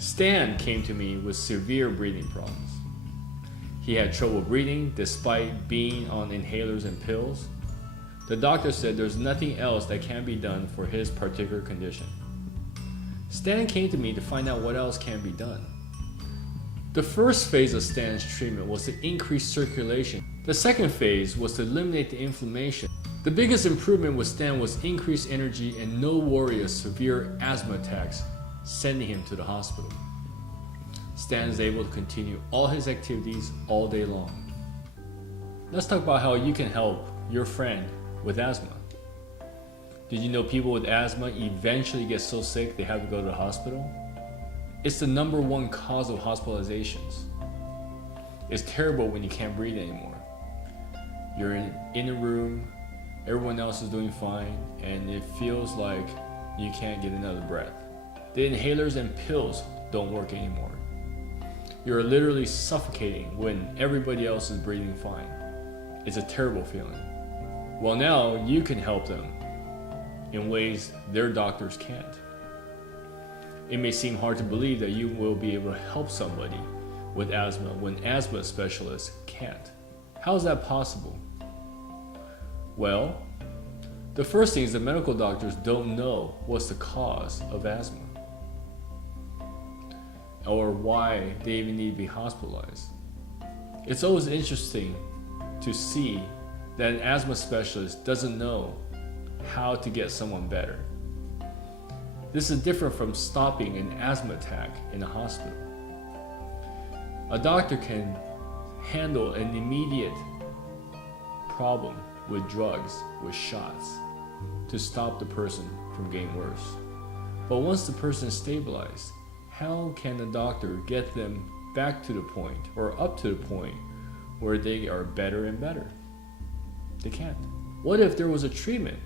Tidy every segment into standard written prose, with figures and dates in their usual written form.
Stan came to me with severe breathing problems. He had trouble breathing despite being on inhalers and pills. The doctor said there's nothing else that can be done for his particular condition. Stan came to me to find out what else can be done. The first phase of Stan's treatment was to increase circulation. The second phase was to eliminate the inflammation. The biggest improvement with Stan was increased energy and no worry of severe asthma attacks, sending him to the hospital. Stan is able to continue all his activities all day long. Let's talk about how you can help your friend with asthma. Did you know people with asthma eventually get so sick they have to go to the hospital? It's the number one cause of hospitalizations. It's terrible when you can't breathe anymore. You're in a room, everyone else is doing fine, and it feels like you can't get another breath. The inhalers and pills don't work anymore. You're literally suffocating when everybody else is breathing fine. It's a terrible feeling. Well, now you can help them in ways their doctors can't. It may seem hard to believe that you will be able to help somebody with asthma when asthma specialists can't. How is that possible? Well, the first thing is the medical doctors don't know what's the cause of asthma or why they even need to be hospitalized. It's always interesting to see that an asthma specialist doesn't know how to get someone better. This is different from stopping an asthma attack in a hospital. A doctor can handle an immediate problem with drugs, with shots, to stop the person from getting worse. But once the person is stabilized, how can the doctor get them back to the point, or up to the point, where they are better and better? They can't. What if there was a treatment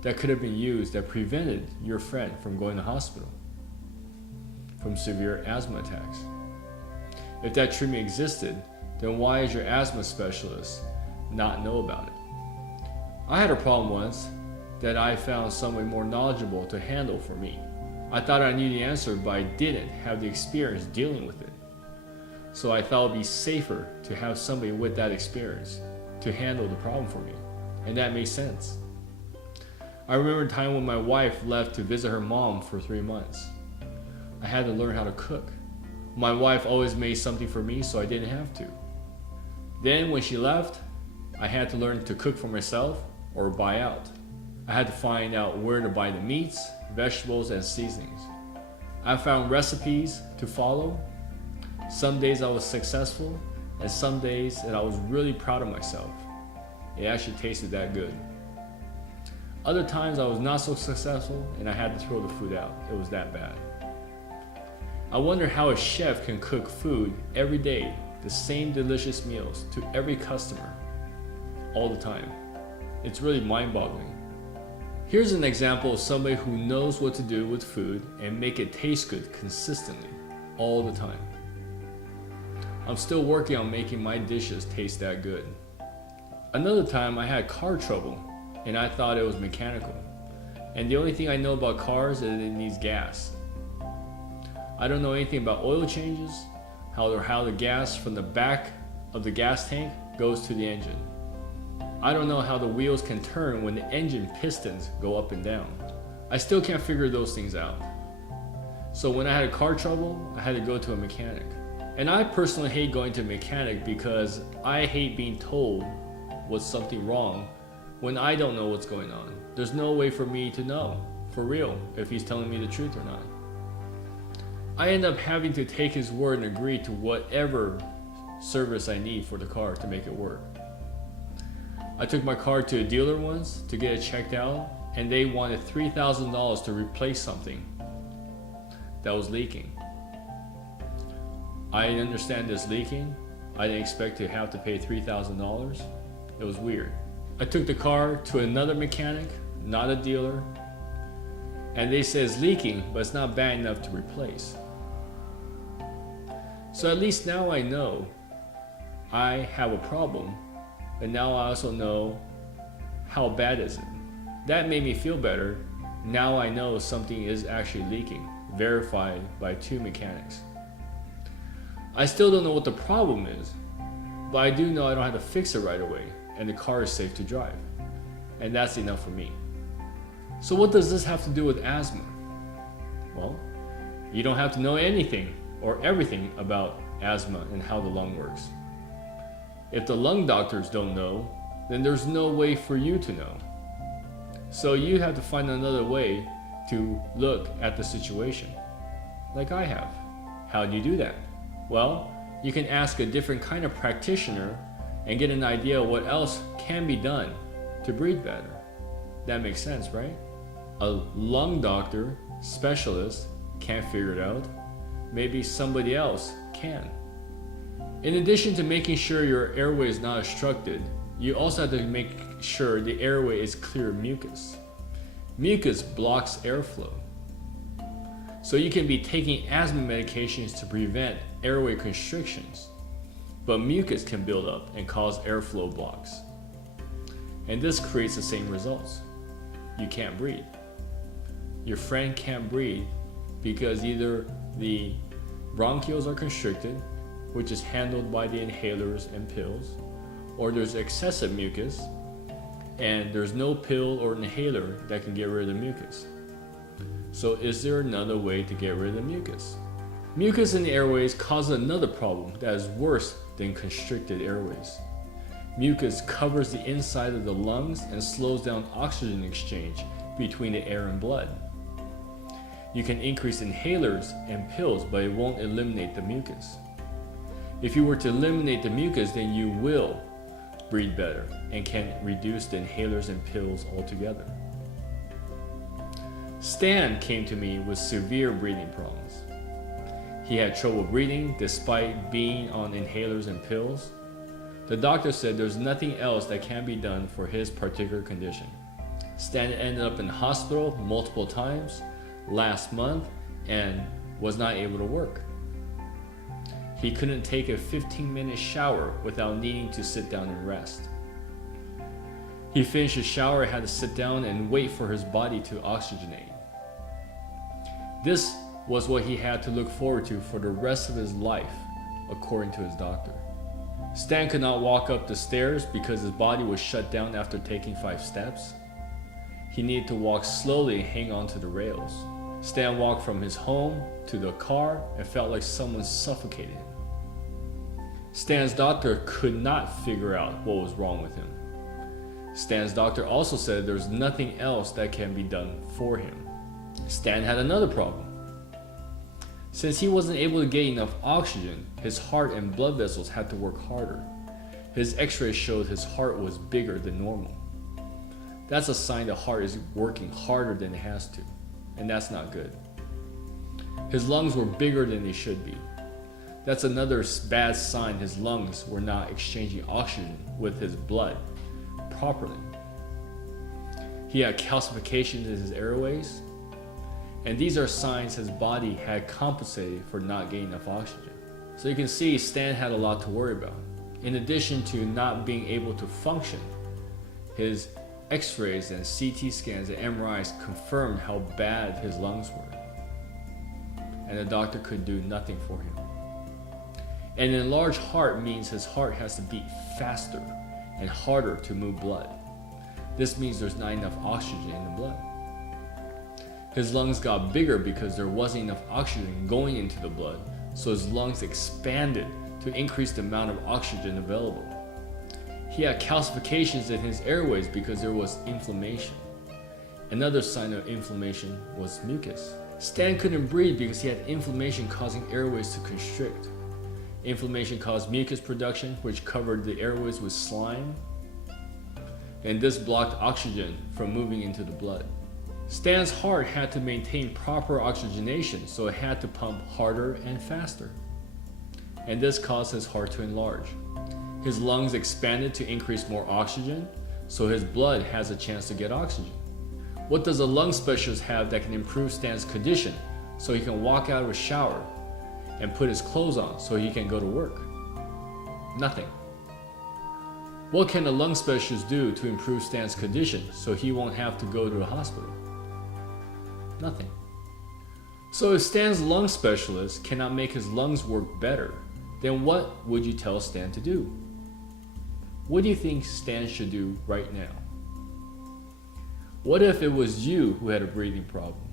that could have been used that prevented your friend from going to hospital, from severe asthma attacks? If that treatment existed, then why is your asthma specialist not know about it? I had a problem once that I found somebody more knowledgeable to handle for me. I thought I knew the answer, but I didn't have the experience dealing with it. So I thought it would be safer to have somebody with that experience to handle the problem for me. And that made sense. I remember a time when my wife left to visit her mom for 3 months. I had to learn how to cook. My wife always made something for me, so I didn't have to. Then when she left, I had to learn to cook for myself or buy out. I had to find out where to buy the meats, vegetables, and seasonings. I found recipes to follow. Some days I was successful, and some days that I was really proud of myself. It actually tasted that good. Other times I was not so successful and I had to throw the food out. It was that bad. I wonder how a chef can cook food every day, the same delicious meals to every customer, all the time. It's really mind-boggling. Here's an example of somebody who knows what to do with food and make it taste good consistently, all the time. I'm still working on making my dishes taste that good. Another time I had car trouble and I thought it was mechanical. And the only thing I know about cars is that it needs gas. I don't know anything about oil changes, how the gas from the back of the gas tank goes to the engine. I don't know how the wheels can turn when the engine pistons go up and down. I still can't figure those things out. So when I had car trouble, I had to go to a mechanic. And I personally hate going to a mechanic because I hate being told what's something wrong when I don't know what's going on. There's no way for me to know, for real, if he's telling me the truth or not. I end up having to take his word and agree to whatever service I need for the car to make it work. I took my car to a dealer once to get it checked out, and they wanted $3,000 to replace something that was leaking. I understand this leaking. I didn't expect to have to pay $3,000. It was weird. I took the car to another mechanic, not a dealer, and they said it's leaking, but it's not bad enough to replace. So at least now I know I have a problem, and now I also know how bad is it. That made me feel better. Now I know something is actually leaking. verified by 2 mechanics. I still don't know what the problem is, but I do know I don't have to fix it right away, and the car is safe to drive. And that's enough for me. So what does this have to do with asthma? Well, you don't have to know anything or everything about asthma and how the lung works. If the lung doctors don't know, then there's no way for you to know. So you have to find another way to look at the situation, like I have. How do you do that? Well, you can ask a different kind of practitioner and get an idea of what else can be done to breathe better. That makes sense, right? A lung doctor, specialist, can't figure it out. Maybe somebody else can. In addition to making sure your airway is not obstructed, you also have to make sure the airway is clear of mucus. Mucus blocks airflow. So you can be taking asthma medications to prevent airway constrictions, but mucus can build up and cause airflow blocks. And this creates the same results. You can't breathe. Your friend can't breathe because either the bronchioles are constricted, which is handled by the inhalers and pills, or there's excessive mucus and there's no pill or inhaler that can get rid of the mucus. So is there another way to get rid of the mucus? Mucus in the airways causes another problem that is worse than constricted airways. Mucus covers the inside of the lungs and slows down oxygen exchange between the air and blood. You can increase inhalers and pills, but it won't eliminate the mucus. If you were to eliminate the mucus, then you will breathe better and can reduce the inhalers and pills altogether. Stan came to me with severe breathing problems. He had trouble breathing despite being on inhalers and pills. The doctor said there's nothing else that can be done for his particular condition. Stan ended up in the hospital multiple times last month and was not able to work. He couldn't take a 15-minute shower without needing to sit down and rest. He finished his shower and had to sit down and wait for his body to oxygenate. This was what he had to look forward to for the rest of his life, according to his doctor. Stan could not walk up the stairs because his body was shut down after taking 5 steps. He needed to walk slowly and hang on to the rails. Stan walked from his home to the car and felt like someone suffocated him. Stan's doctor could not figure out what was wrong with him. Stan's doctor also said there's nothing else that can be done for him. Stan had another problem. Since he wasn't able to get enough oxygen, his heart and blood vessels had to work harder. His x-rays showed his heart was bigger than normal. That's a sign the heart is working harder than it has to, and that's not good. His lungs were bigger than they should be. That's another bad sign his lungs were not exchanging oxygen with his blood properly. He had calcifications in his airways, and these are signs his body had compensated for not getting enough oxygen. So you can see Stan had a lot to worry about. In addition to not being able to function, his x-rays and CT scans and MRIs confirmed how bad his lungs were. And the doctor could do nothing for him. An enlarged heart means his heart has to beat faster and harder to move blood. This means there's not enough oxygen in the blood. His lungs got bigger because there wasn't enough oxygen going into the blood, so his lungs expanded to increase the amount of oxygen available. He had calcifications in his airways because there was inflammation. Another sign of inflammation was mucus. Stan couldn't breathe because he had inflammation causing airways to constrict. Inflammation caused mucus production, which covered the airways with slime, and this blocked oxygen from moving into the blood. Stan's heart had to maintain proper oxygenation, so it had to pump harder and faster. And this caused his heart to enlarge. His lungs expanded to increase more oxygen, so his blood has a chance to get oxygen. What does a lung specialist have that can improve Stan's condition so he can walk out of a shower and put his clothes on so he can go to work? Nothing. What can a lung specialist do to improve Stan's condition so he won't have to go to the hospital? Nothing. So if Stan's lung specialist cannot make his lungs work better, then what would you tell Stan to do? What do you think Stan should do right now? What if it was you who had a breathing problem?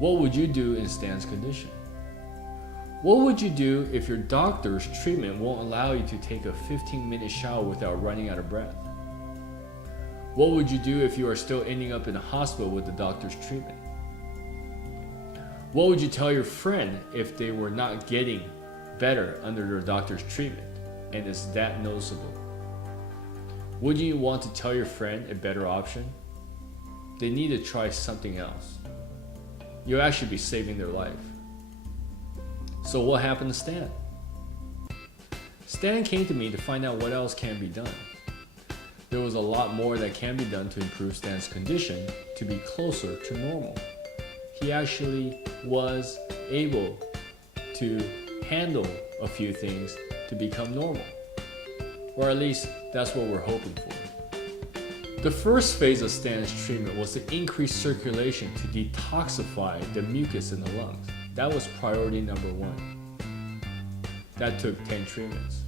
What would you do in Stan's condition? What would you do if your doctor's treatment won't allow you to take a 15-minute shower without running out of breath? What would you do if you are still ending up in a hospital with the doctor's treatment? What would you tell your friend if they were not getting better under their doctor's treatment and it's that noticeable? Would you want to tell your friend a better option? They need to try something else. You'll actually be saving their life. So what happened to Stan? Stan came to me to find out what else can be done. There was a lot more that can be done to improve Stan's condition to be closer to normal. He actually was able to handle a few things to become normal. Or at least that's what we're hoping for. The first phase of Stan's treatment was to increase circulation to detoxify the mucus in the lungs. That was priority number 1. That took 10 treatments.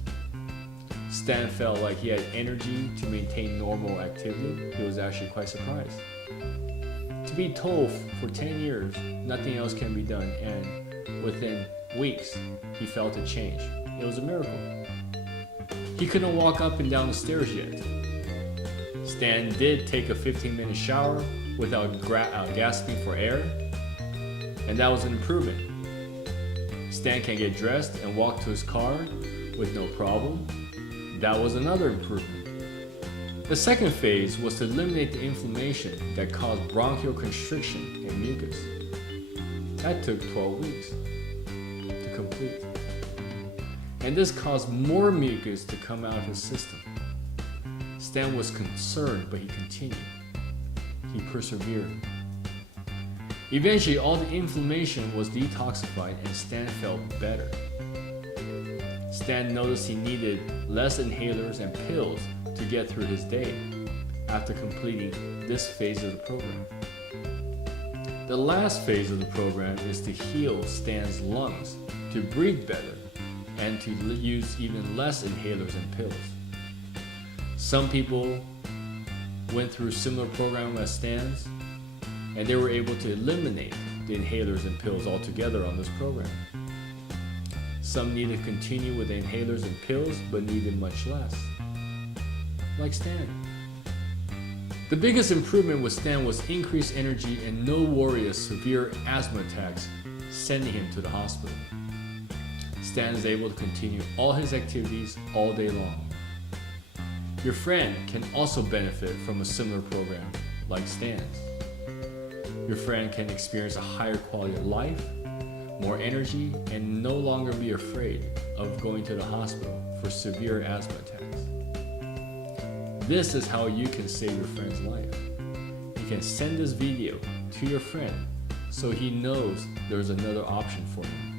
Stan felt like he had energy to maintain normal activity. He was actually quite surprised. To be told for 10 years nothing else can be done, and within weeks he felt a change. It was a miracle. He couldn't walk up and down the stairs yet. Stan did take a 15-minute shower without gasping for air, and that was an improvement. Stan can get dressed and walk to his car with no problem. That was another improvement. The second phase was to eliminate the inflammation that caused bronchial constriction and mucus. That took 12 weeks to complete. And this caused more mucus to come out of his system. Stan was concerned, but he continued. He persevered. Eventually, all the inflammation was detoxified and Stan felt better. Stan noticed he needed less inhalers and pills to get through his day after completing this phase of the program. The last phase of the program is to heal Stan's lungs, to breathe better, and to use even less inhalers and pills. Some people went through a similar program as Stan's, and they were able to eliminate the inhalers and pills altogether on this program. Some need to continue with the inhalers and pills, but needed much less. Like Stan. The biggest improvement with Stan was increased energy and no worry of severe asthma attacks, sending him to the hospital. Stan is able to continue all his activities all day long. Your friend can also benefit from a similar program like Stan's. Your friend can experience a higher quality of life, more energy, and no longer be afraid of going to the hospital for severe asthma attacks. This is how you can save your friend's life. You can send this video to your friend so he knows there's another option for him.